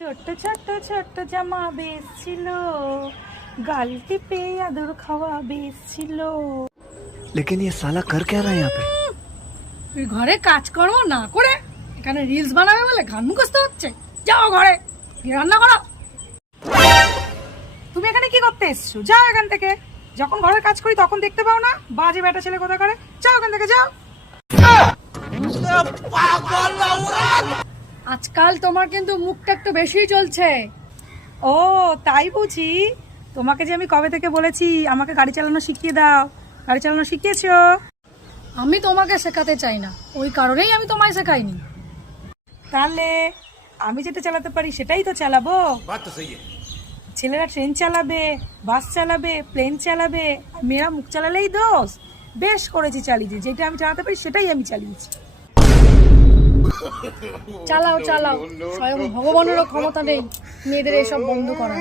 ছোট্ট ছোট্ট ছোট্ট জামা বেশ ছিল, গাল টিপে আদর খাওয়া বেশ ছিল। लेकिन ये साला कर क्या रहा है यहाँ पे? তুই ঘরে কাজকর্ম না করে এখানে রিলস বানাবে বলে গান মুখস্থ হচ্ছে। যাও ঘরে গিয়ে রান্না করো। তুমি এখানে কি করতে এসছো? যাও এখান থেকে। যখন ঘরের কাজ করি তখন দেখতে পাও না? বাজে বেটা ছেলে কোথা করে, যাও এখান থেকে যাও। আজকাল তোমার কিন্তু মুখটা একটু বেশিই চলছে। ও তাই বুঝি? তোমাকে যে আমি কবে থেকে বলেছি আমাকে গাড়ি চালানো শিখিয়ে দাও, গাড়ি চালানো শিখিয়েছো? আমি তোমাকে শেখাতে চাই না, ওই কারণেই আমি তোমায় শেখাইনি। তাহলে আমি যেটা চালাতে পারি সেটাই তো চালাবো। ছেলেরা ট্রেন চালাবে, বাস চালাবে, প্লেন চালাবে, আর মেয়েরা মুখ চালালেই দোষ। বেশ করেছি চালিয়েছি, যেটা আমি চালাতে পারি সেটাই আমি চালিয়েছি। চালাও চালাও, স্বয়ং ভগবানেরও ক্ষমতা নেই মেয়েদের এসব বন্ধ করা।